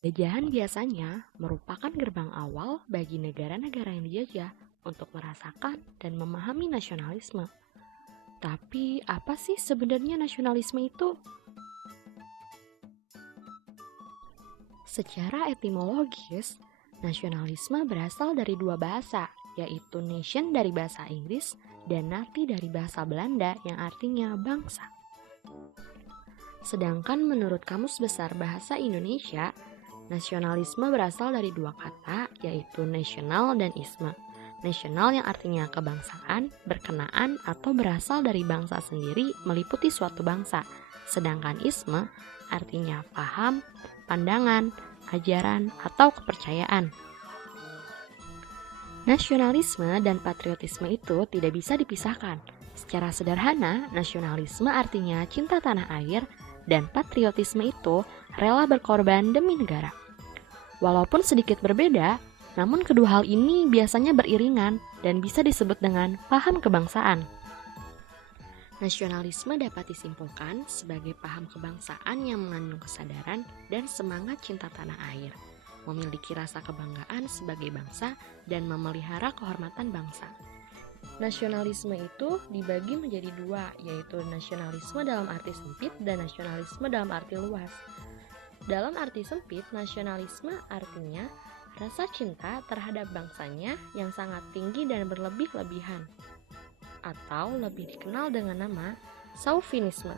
Jajahan biasanya merupakan gerbang awal bagi negara-negara yang dijajah untuk merasakan dan memahami nasionalisme. Tapi apa sih sebenarnya nasionalisme itu? Secara etimologis, nasionalisme berasal dari dua bahasa, yaitu nation dari bahasa Inggris dan nati dari bahasa Belanda yang artinya bangsa. Sedangkan menurut Kamus Besar Bahasa Indonesia, nasionalisme berasal dari dua kata, yaitu national dan isme. Nasional yang artinya kebangsaan, berkenaan atau berasal dari bangsa sendiri meliputi suatu bangsa. Sedangkan isme artinya paham, pandangan, ajaran, atau kepercayaan. Nasionalisme dan patriotisme itu tidak bisa dipisahkan. Secara sederhana, nasionalisme artinya cinta tanah air dan patriotisme itu rela berkorban demi negara. Walaupun sedikit berbeda, namun kedua hal ini biasanya beriringan dan bisa disebut dengan paham kebangsaan. Nasionalisme dapat disimpulkan sebagai paham kebangsaan yang mengandung kesadaran dan semangat cinta tanah air, memiliki rasa kebanggaan sebagai bangsa, dan memelihara kehormatan bangsa. Nasionalisme itu dibagi menjadi dua, yaitu nasionalisme dalam arti sempit dan nasionalisme dalam arti luas. Dalam arti sempit, nasionalisme artinya rasa cinta terhadap bangsanya yang sangat tinggi dan berlebih-lebihan, atau lebih dikenal dengan nama Chauvinisme.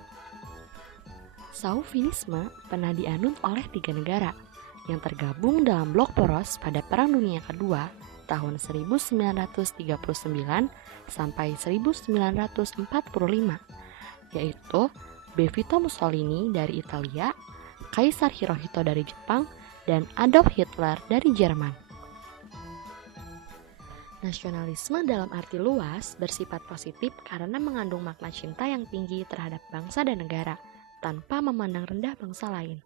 Chauvinisme pernah dianut oleh 3 negara yang tergabung dalam blok poros pada Perang Dunia Kedua tahun 1939 sampai 1945, yaitu Benito Mussolini dari Italia, Kaisar Hirohito dari Jepang, dan Adolf Hitler dari Jerman. Nasionalisme dalam arti luas bersifat positif karena mengandung makna cinta yang tinggi terhadap bangsa dan negara, tanpa memandang rendah bangsa lain.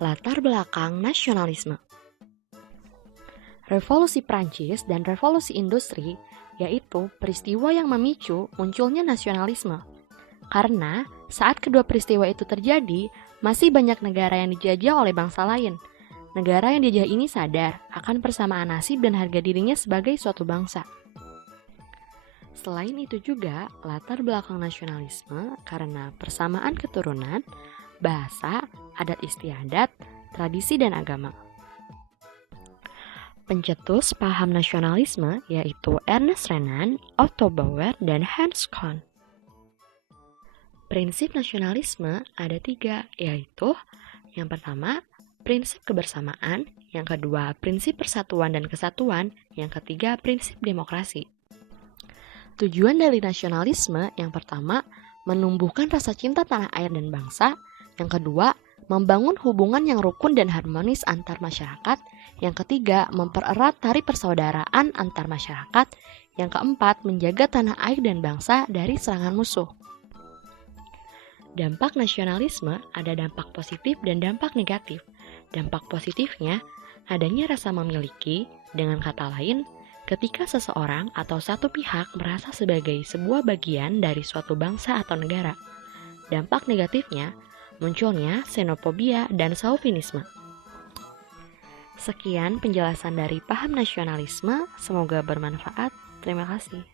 Latar belakang nasionalisme. Revolusi Prancis dan Revolusi Industri yaitu peristiwa yang memicu munculnya nasionalisme. Karena saat kedua peristiwa itu terjadi, masih banyak negara yang dijajah oleh bangsa lain. Negara yang dijajah ini sadar akan persamaan nasib dan harga dirinya sebagai suatu bangsa. Selain itu juga latar belakang nasionalisme karena persamaan keturunan, bahasa, adat istiadat, tradisi, dan agama. Pencetus paham nasionalisme yaitu Ernest Renan, Otto Bauer, dan Hans Kohn. Prinsip nasionalisme ada 3, yaitu yang pertama, prinsip kebersamaan, yang kedua, prinsip persatuan dan kesatuan, yang ketiga, prinsip demokrasi. Tujuan dari nasionalisme yang pertama, menumbuhkan rasa cinta tanah air dan bangsa, yang kedua, membangun hubungan yang rukun dan harmonis antar masyarakat, yang ketiga, mempererat tali persaudaraan antar masyarakat, yang keempat, menjaga tanah air dan bangsa dari serangan musuh. Dampak nasionalisme ada dampak positif dan dampak negatif. Dampak positifnya, adanya rasa memiliki, dengan kata lain, ketika seseorang atau satu pihak merasa sebagai sebuah bagian dari suatu bangsa atau negara. Dampak negatifnya, munculnya xenofobia dan chauvinisme. Sekian penjelasan dari paham nasionalisme, semoga bermanfaat. Terima kasih.